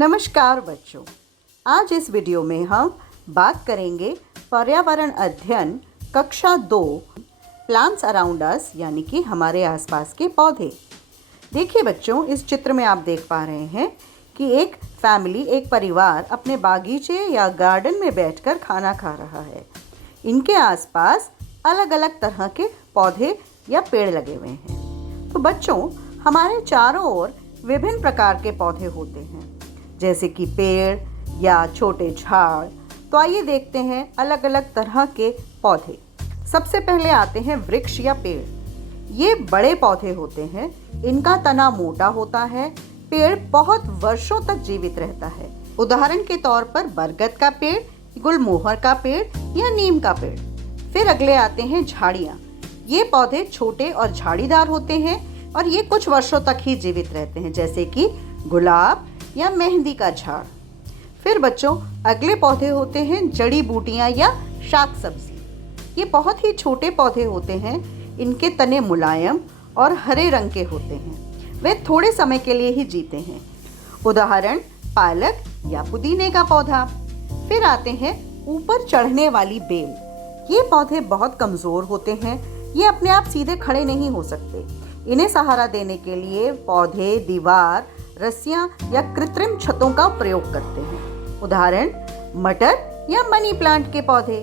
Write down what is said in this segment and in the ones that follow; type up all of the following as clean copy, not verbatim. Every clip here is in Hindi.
नमस्कार बच्चों, आज इस वीडियो में हम बात करेंगे पर्यावरण अध्ययन कक्षा 2 प्लांट्स अराउंड अस यानी कि हमारे आसपास के पौधे। देखिए बच्चों, इस चित्र में आप देख पा रहे हैं कि एक परिवार अपने बागीचे या गार्डन में बैठकर खाना खा रहा है। इनके आसपास अलग अलग तरह के पौधे या पेड़ लगे हुए हैं। तो बच्चों, हमारे चारों ओर विभिन्न प्रकार के पौधे होते हैं, जैसे कि पेड़ या छोटे झाड़। तो आइए देखते हैं अलग अलग तरह के पौधे। सबसे पहले आते हैं वृक्ष या पेड़। ये बड़े पौधे होते हैं, इनका तना मोटा होता है। पेड़ बहुत वर्षों तक जीवित रहता है। उदाहरण के तौर पर बरगद का पेड़, गुलमोहर का पेड़ या नीम का पेड़। फिर अगले आते हैं झाड़ियाँ। ये पौधे छोटे और झाड़ीदार होते हैं और ये कुछ वर्षों तक ही जीवित रहते हैं, जैसे कि गुलाब या मेहंदी का झाड़। फिर बच्चों, अगले पौधे होते हैं जड़ी बूटियां या शाक सब्जी। ये बहुत ही छोटे पौधे होते हैं। इनके तने मुलायम और हरे रंग के होते हैं। वे थोड़े समय के लिए ही जीते हैं। उदाहरण पालक या पुदीने का पौधा। फिर आते हैं ऊपर चढ़ने वाली बेल। ये पौधे बहुत कमज़ोर होते हैं। ये अपने आप सीधे खड़े नहीं हो सकते। इन्हें सहारा देने के लिए पौधे दीवार, रस्सियां या कृत्रिम छतों का प्रयोग करते हैं। उदाहरण मटर या मनी प्लांट के पौधे।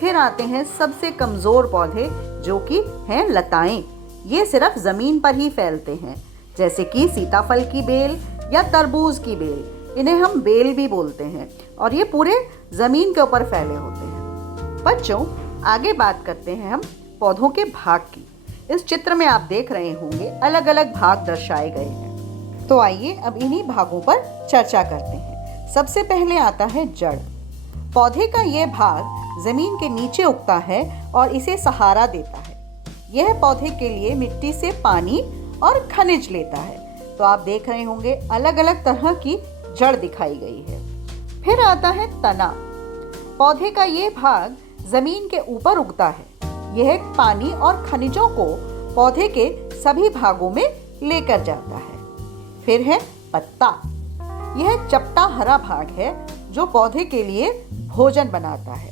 फिर आते हैं सबसे कमज़ोर पौधे, जो कि हैं लताएं। ये सिर्फ ज़मीन पर ही फैलते हैं, जैसे कि सीताफल की बेल या तरबूज की बेल। इन्हें हम बेल भी बोलते हैं और ये पूरे ज़मीन के ऊपर फैले होते हैं। बच्चों, आगे बात करते हैं हम पौधों के भाग की। इस चित्र में आप देख रहे होंगे अलग अलग भाग दर्शाए गए हैं। तो आइए अब इन्हीं भागों पर चर्चा करते हैं। सबसे पहले आता है जड़। पौधे का यह भाग जमीन के नीचे उगता है और इसे सहारा देता है। यह पौधे के लिए मिट्टी से पानी और खनिज लेता है। तो आप देख रहे होंगे अलग अलग तरह की जड़ दिखाई गई है। फिर आता है तना। पौधे का यह भाग जमीन के ऊपर उगता है। यह पानी और खनिजों को पौधे के सभी भागों में लेकर जाता है। फिर है पत्ता। यह चपटा हरा भाग है जो पौधे के लिए भोजन बनाता है।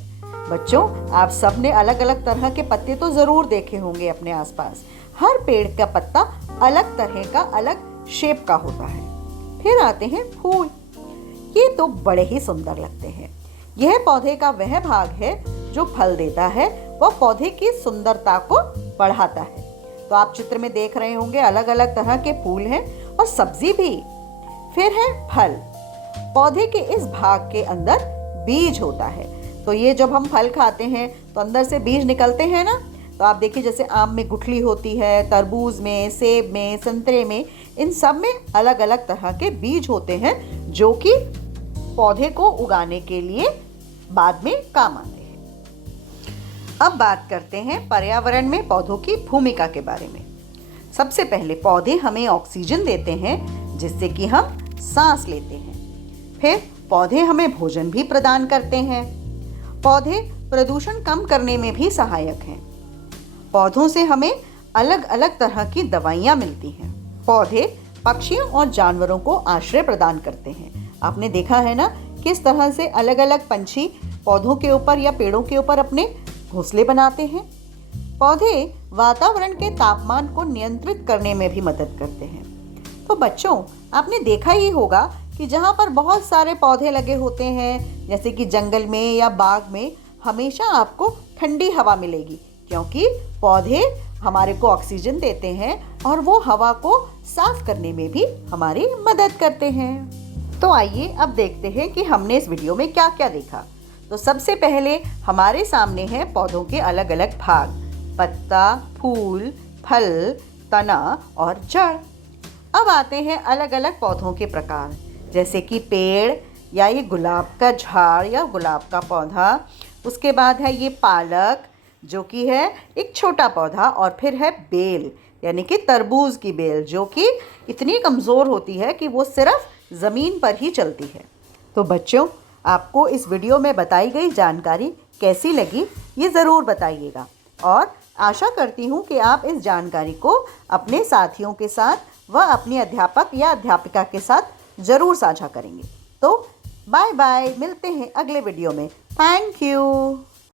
बच्चों, आप सब ने अलग अलग तरह के पत्ते तो जरूर देखे होंगे अपने आसपास। हर पेड़ का पत्ता अलग तरह का, अलग शेप का होता है। फिर आते हैं फूल। ये तो बड़े ही सुंदर लगते हैं। यह पौधे का वह भाग है जो फल देता है। वह पौधे की सुंदरता को बढ़ाता है। तो आप चित्र में देख रहे होंगे अलग अलग तरह के फूल हैं और सब्जी भी। फिर है फल। पौधे के इस भाग के अंदर बीज होता है। तो ये जब हम फल खाते हैं तो अंदर से बीज निकलते हैं ना। तो आप देखिए, जैसे आम में गुठली होती है, तरबूज में, सेब में, संतरे में, इन सब में अलग अलग तरह के बीज होते हैं जो कि पौधे को उगाने के लिए बाद में काम आते हैं। अब बात करते हैं पर्यावरण में पौधों की भूमिका के बारे में। सबसे पहले पौधे हमें ऑक्सीजन देते हैं, जिससे कि हम सांस लेते हैं। फिर पौधे हमें भोजन भी प्रदान करते हैं। पौधे प्रदूषण कम करने में भी सहायक हैं। पौधों से हमें अलग अलग तरह की दवाइयाँ मिलती हैं। पौधे पक्षियों और जानवरों को आश्रय प्रदान करते हैं। आपने देखा है ना, किस तरह से अलग अलग पंछी पौधों के ऊपर या पेड़ों के ऊपर अपने घोंसले बनाते हैं। पौधे वातावरण के तापमान को नियंत्रित करने में भी मदद करते हैं। तो बच्चों, आपने देखा ही होगा कि जहाँ पर बहुत सारे पौधे लगे होते हैं, जैसे कि जंगल में या बाग में, हमेशा आपको ठंडी हवा मिलेगी, क्योंकि पौधे हमारे को ऑक्सीजन देते हैं और वो हवा को साफ करने में भी हमारी मदद करते हैं। तो आइए अब देखते हैं कि हमने इस वीडियो में क्या क्या देखा। तो सबसे पहले हमारे सामने हैं पौधों के अलग अलग भाग: पत्ता, फूल, फल, तना और जड़। अब आते हैं अलग अलग पौधों के प्रकार, जैसे कि पेड़ या ये गुलाब का झाड़ या गुलाब का पौधा। उसके बाद है ये पालक, जो कि है एक छोटा पौधा। और फिर है बेल, यानी कि तरबूज की बेल, जो कि इतनी कमज़ोर होती है कि वो सिर्फ ज़मीन पर ही चलती है। तो बच्चों, आपको इस वीडियो में बताई गई जानकारी कैसी लगी, ये ज़रूर बताइएगा। और आशा करती हूँ कि आप इस जानकारी को अपने साथियों के साथ व अपने अध्यापक या अध्यापिका के साथ ज़रूर साझा करेंगे। तो बाय बाय, मिलते हैं अगले वीडियो में। Thank you.